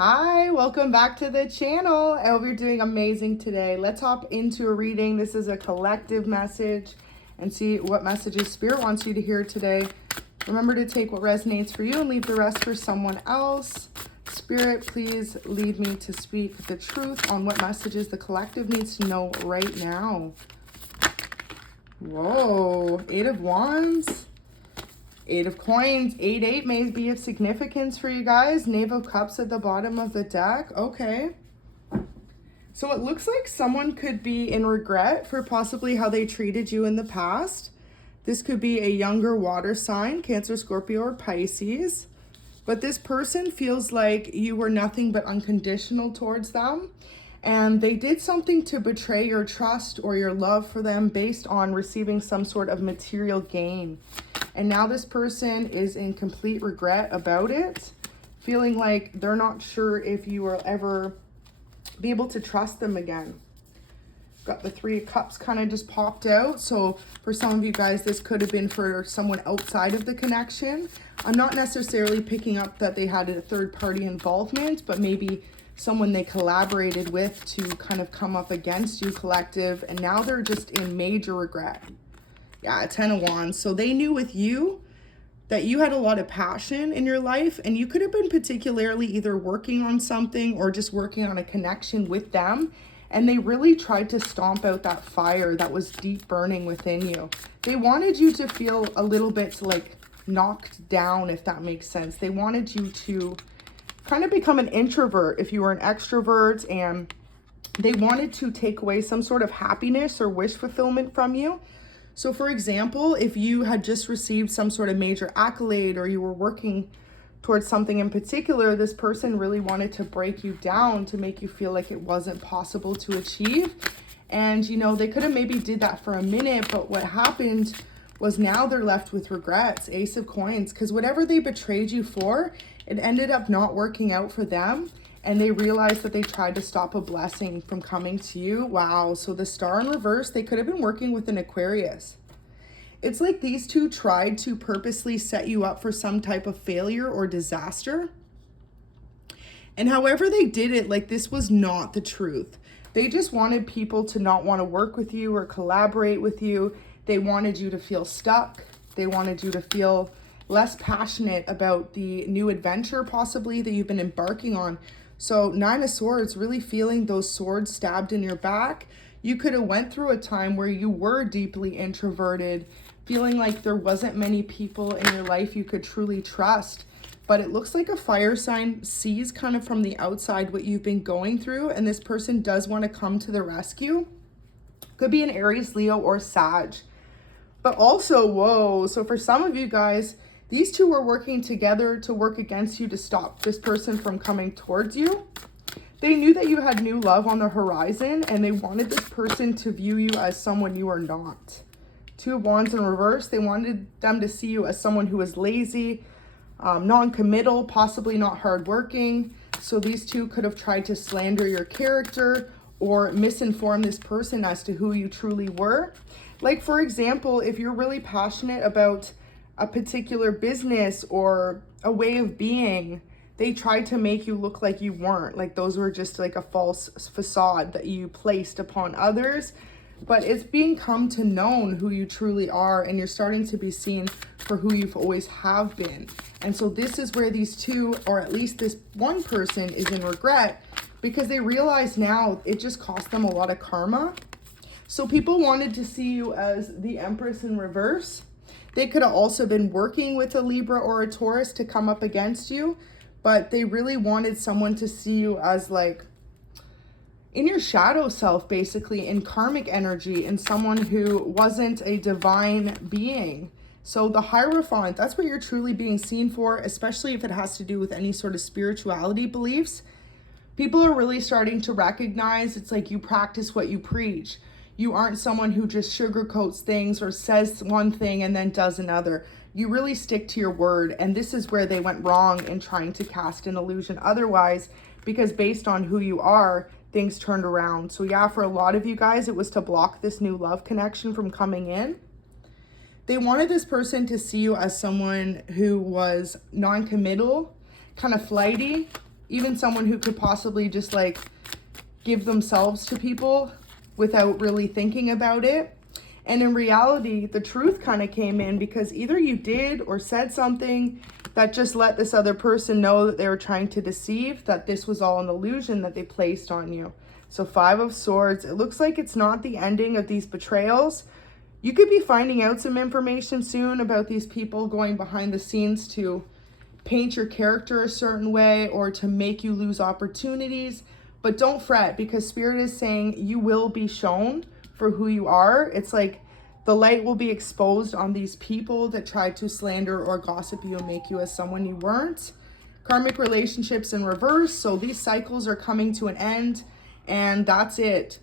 Hi, welcome back to the channel. I hope you're doing amazing today. Let's hop into a reading. This is a collective message and see what messages Spirit wants you to hear today. Remember to take what resonates for you and leave the rest for someone else. Spirit, please lead me to speak the truth on what messages the collective needs to know right now. Whoa, 8 of Wands. 8 of Coins, 8-8 may be of significance for you guys. Knave of Cups at the bottom of the deck. Okay. So it looks like someone could be in regret for possibly how they treated you in the past. This could be a younger water sign, Cancer, Scorpio, or Pisces. But this person feels like you were nothing but unconditional towards them. And they did something to betray your trust or your love for them based on receiving some sort of material gain. And now this person is in complete regret about it, feeling like they're not sure if you will ever be able to trust them again. Got the 3 of Cups kind of just popped out. So for some of you guys, this could have been for someone outside of the connection. I'm not necessarily picking up that they had a third-party involvement, but maybe someone they collaborated with to kind of come up against you, collective, and now they're just in major regret. Yeah, 10 of Wands. So they knew with you that you had a lot of passion in your life, and you could have been particularly either working on something or just working on a connection with them. And they really tried to stomp out that fire that was deep burning within you. They wanted you to feel a little bit like knocked down, if that makes sense. They wanted you to kind of become an introvert if you were an extrovert, and they wanted to take away some sort of happiness or wish fulfillment from you. So for example, if you had just received some sort of major accolade or you were working towards something in particular, this person really wanted to break you down to make you feel like it wasn't possible to achieve. And, you know, they could have maybe did that for a minute, but what happened was now they're left with regrets. Ace of Coins, because whatever they betrayed you for, it ended up not working out for them. And they realized that they tried to stop a blessing from coming to you. Wow. So the Star in reverse, they could have been working with an Aquarius. It's like these two tried to purposely set you up for some type of failure or disaster. And however they did it, like this was not the truth. They just wanted people to not want to work with you or collaborate with you. They wanted you to feel stuck. They wanted you to feel less passionate about the new adventure possibly that you've been embarking on. So 9 of Swords, really feeling those swords stabbed in your back. You could have went through a time where you were deeply introverted, feeling like there wasn't many people in your life you could truly trust. But it looks like a fire sign sees kind of from the outside what you've been going through, and this person does want to come to the rescue. Could be an Aries, Leo, or Sag. But also, whoa, so for some of you guys, these two were working together to work against you to stop this person from coming towards you. They knew that you had new love on the horizon, and they wanted this person to view you as someone you are not. 2 of Wands in reverse, they wanted them to see you as someone who is lazy, non-committal, possibly not hardworking. So these two could have tried to slander your character or misinform this person as to who you truly were. Like, for example, if you're really passionate about a particular business or a way of being, they tried to make you look like you weren't. Like those were just like a false facade that you placed upon others. But it's being come to known who you truly are, and you're starting to be seen for who you've always have been. And so this is where these two, or at least this one person, is in regret, because they realize now it just cost them a lot of karma. So people wanted to see you as the Empress in reverse. They could have also been working with a Libra or a Taurus to come up against you, but they really wanted someone to see you as like in your shadow self, basically in karmic energy, and someone who wasn't a divine being. So the Hierophant, that's what you're truly being seen for, especially if it has to do with any sort of spirituality beliefs. People are really starting to recognize it's like you practice what you preach. You aren't someone who just sugarcoats things or says one thing and then does another. You really stick to your word. And this is where they went wrong in trying to cast an illusion otherwise, because based on who you are, things turned around. So yeah, for a lot of you guys, it was to block this new love connection from coming in. They wanted this person to see you as someone who was non-committal, kind of flighty, even someone who could possibly just like give themselves to people without really thinking about it. And in reality, the truth kind of came in because either you did or said something that just let this other person know that they were trying to deceive, that this was all an illusion that they placed on you. So 5 of Swords, it looks like it's not the ending of these betrayals. You could be finding out some information soon about these people going behind the scenes to paint your character a certain way or to make you lose opportunities. But don't fret, because Spirit is saying you will be shown for who you are. It's like the light will be exposed on these people that tried to slander or gossip you and make you as someone you weren't. Karmic relationships in reverse. So these cycles are coming to an end, and that's it.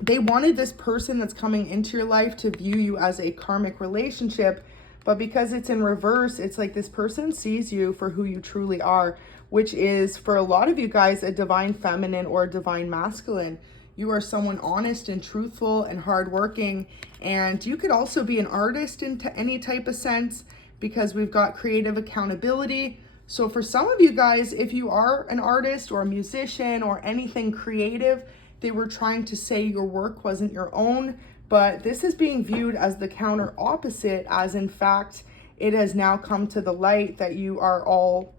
They wanted this person that's coming into your life to view you as a karmic relationship, but because it's in reverse, it's like this person sees you for who you truly are, which is, for a lot of you guys, a divine feminine or a divine masculine. You are someone honest and truthful and hardworking, and you could also be an artist in any type of sense, because we've got creative accountability. So for some of you guys, if you are an artist or a musician or anything creative, they were trying to say your work wasn't your own, but this is being viewed as the counter opposite, as in fact, it has now come to the light that you are all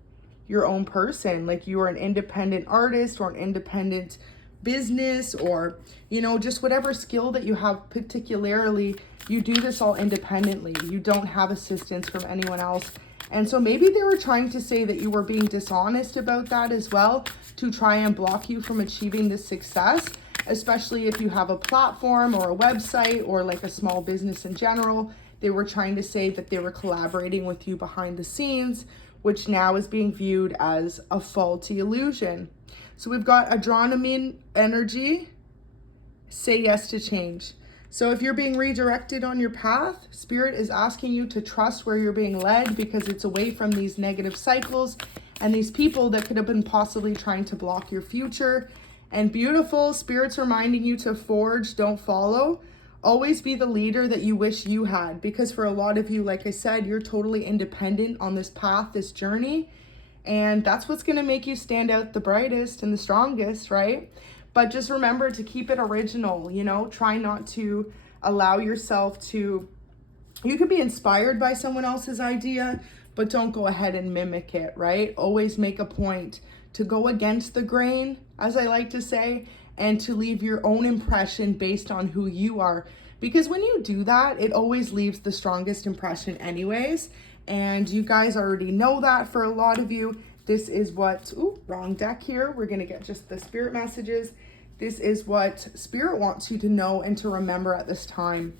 your own person. Like you are an independent artist or an independent business, or, you know, just whatever skill that you have particularly, you do this all independently. You don't have assistance from anyone else. And so maybe they were trying to say that you were being dishonest about that as well, to try and block you from achieving this success, especially if you have a platform or a website or like a small business in general. They were trying to say that they were collaborating with you behind the scenes, which now is being viewed as a faulty illusion. So we've got ʀᴏ energy, say yes to change. So if you're being redirected on your path, Spirit is asking you to trust where you're being led, because it's away from these negative cycles and these people that could have been possibly trying to block your future. And beautiful, Spirit's reminding you to forge, don't follow. Always be the leader that you wish you had, because for a lot of you, like I said, you're totally independent on this path, this journey. And that's what's going to make you stand out the brightest and the strongest, right? But just remember to keep it original, you know, try not to allow yourself to, you could be inspired by someone else's idea, but don't go ahead and mimic it, right? Always make a point to go against the grain, as I like to say, and to leave your own impression based on who you are. Because when you do that, it always leaves the strongest impression anyways. And you guys already know that for a lot of you. This is what, wrong deck here. We're going to get just the Spirit messages. This is what Spirit wants you to know and to remember at this time.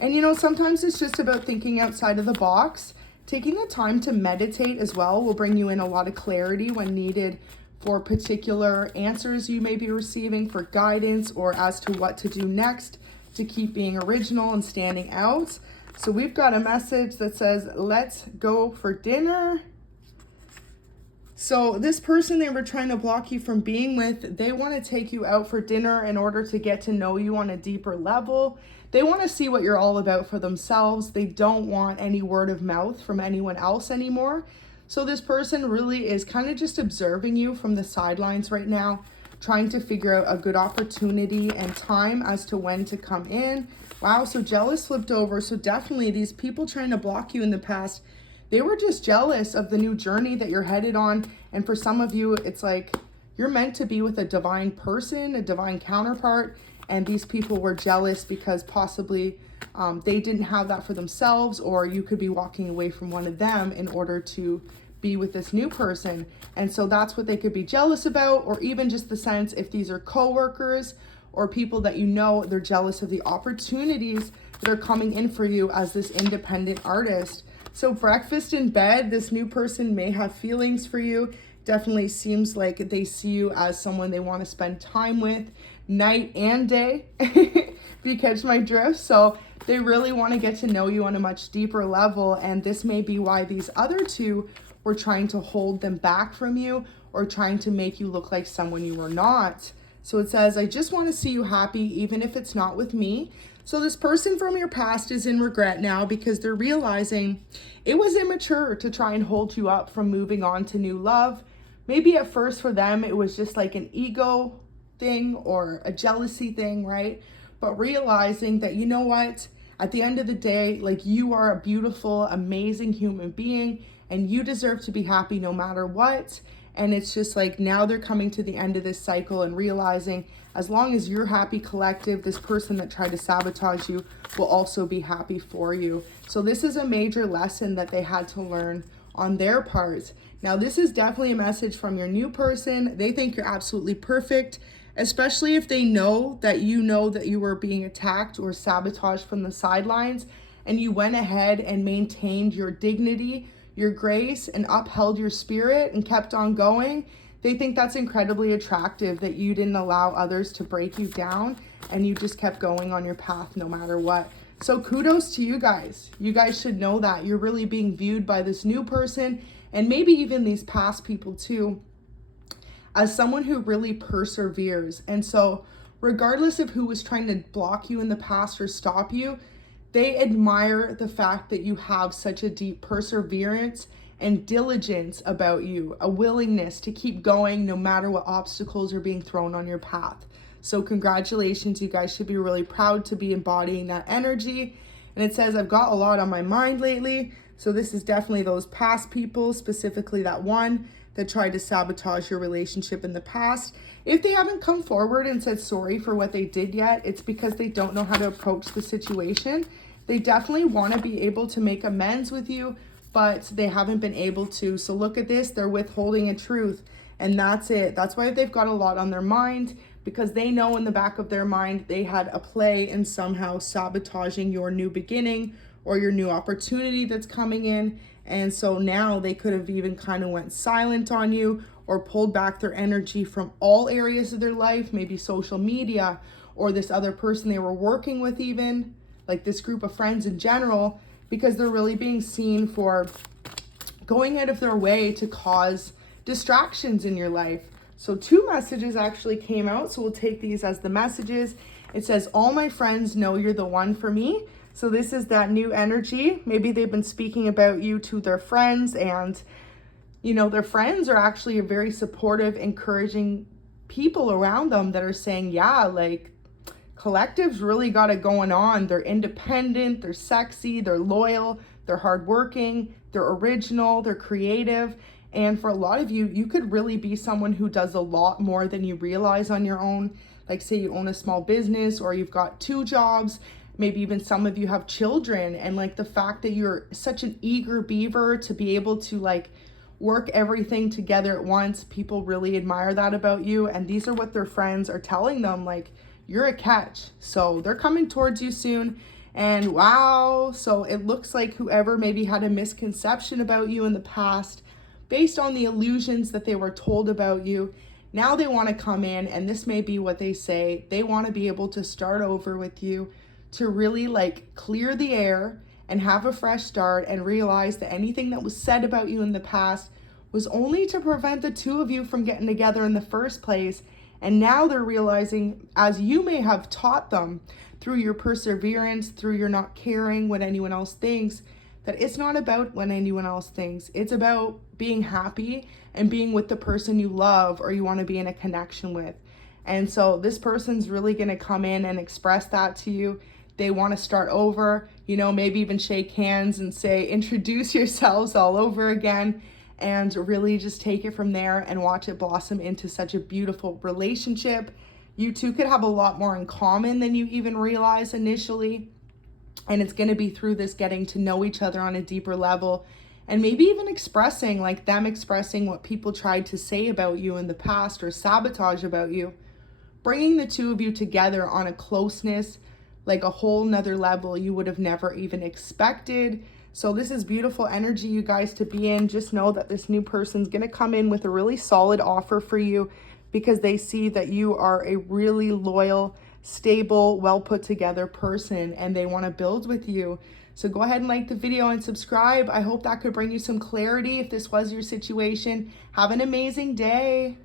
And you know, sometimes it's just about thinking outside of the box. Taking the time to meditate as well will bring you in a lot of clarity when needed for particular answers you may be receiving, for guidance, or as to what to do next to keep being original and standing out. So we've got a message that says, let's go for dinner. So this person they were trying to block you from being with, they want to take you out for dinner in order to get to know you on a deeper level. They want to see what you're all about for themselves. They don't want any word of mouth from anyone else anymore. So this person really is kind of just observing you from the sidelines right now, trying to figure out a good opportunity and time as to when to come in. Wow, so jealous flipped over. So definitely these people trying to block you in the past, they were just jealous of the new journey that you're headed on. And for some of you, it's like you're meant to be with a divine person, a divine counterpart. And these people were jealous because possibly they didn't have that for themselves, or you could be walking away from one of them in order to be with this new person. And so that's what they could be jealous about, or even just the sense if these are co-workers or people that you know, they're jealous of the opportunities that are coming in for you as this independent artist. So breakfast in bed, this new person may have feelings for you. Definitely seems like they see you as someone they want to spend time with night and day. If you catch my drift. So they really want to get to know you on a much deeper level. And this may be why these other two were trying to hold them back from you, or trying to make you look like someone you were not. So it says, I just want to see you happy, even if it's not with me. So this person from your past is in regret now, because they're realizing it was immature to try and hold you up from moving on to new love. maybe at first for them, it was just like an ego thing or a jealousy thing, right? But realizing that, you know what, at the end of the day, like, you are a beautiful, amazing human being and you deserve to be happy no matter what. And it's just like, now they're coming to the end of this cycle and realizing as long as you're happy, collective, this person that tried to sabotage you will also be happy for you. So this is a major lesson that they had to learn on their part. Now, this is definitely a message from your new person. They think you're absolutely perfect, especially if they know that you were being attacked or sabotaged from the sidelines, and you went ahead and maintained your dignity, your grace, and upheld your spirit and kept on going. They think that's incredibly attractive, that you didn't allow others to break you down and you just kept going on your path no matter what. So kudos to you guys. You guys should know that you're really being viewed by this new person, and maybe even these past people too, as someone who really perseveres. And so regardless of who was trying to block you in the past or stop you, they admire the fact that you have such a deep perseverance and diligence about you, a willingness to keep going no matter what obstacles are being thrown on your path. So congratulations, you guys should be really proud to be embodying that energy. And it says, I've got a lot on my mind lately. So this is definitely those past people, specifically that one that tried to sabotage your relationship in the past. If they haven't come forward and said sorry for what they did yet, it's because they don't know how to approach the situation. They definitely want to be able to make amends with you, but they haven't been able to. So look at this, they're withholding a truth, and that's it. That's why they've got a lot on their mind, because they know in the back of their mind they had a play in somehow sabotaging your new beginning or your new opportunity that's coming in. And so now they could have even kind of went silent on you or pulled back their energy from all areas of their life, maybe social media or this other person they were working with, even like this group of friends in general, because they're really being seen for going out of their way to cause distractions in your life. So 2 messages actually came out, so we'll take these as the messages. It says, all my friends know you're the one for me. So this is that new energy. Maybe they've been speaking about you to their friends, and you know, their friends are actually a very supportive, encouraging people around them that are saying, yeah, like, collective's really got it going on. They're independent, they're sexy, they're loyal, they're hardworking, they're original, they're creative. And for a lot of you, you could really be someone who does a lot more than you realize on your own. Like, say you own a small business, or you've got 2 jobs, maybe even some of you have children, and like the fact that you're such an eager beaver to be able to like work everything together at once, people really admire that about you. And these are what their friends are telling them, like, you're a catch. So they're coming towards you soon. And wow, so it looks like whoever maybe had a misconception about you in the past based on the illusions that they were told about you, now they want to come in, and this may be what they say. They want to be able to start over with you, to really like clear the air and have a fresh start, and realize that anything that was said about you in the past was only to prevent the 2 of you from getting together in the first place. And now they're realizing, as you may have taught them through your perseverance, through your not caring what anyone else thinks, that it's not about what anyone else thinks. It's about being happy and being with the person you love or you want to be in a connection with. And so this person's really going to come in and express that to you. They want to start over, you know, maybe even shake hands and say, introduce yourselves all over again, and really just take it from there and watch it blossom into such a beautiful relationship. You 2 could have a lot more in common than you even realize initially. And it's going to be through this getting to know each other on a deeper level, and maybe even expressing, like them expressing what people tried to say about you in the past or sabotage about you, bringing the 2 of you together on a closeness, like a whole nother level you would have never even expected. So this is beautiful energy, you guys, to be in. Just know that this new person's going to come in with a really solid offer for you, because they see that you are a really loyal, stable, well put together person, and they want to build with you. So go ahead and like the video and subscribe. I hope that could bring you some clarity if this was your situation. Have an amazing day.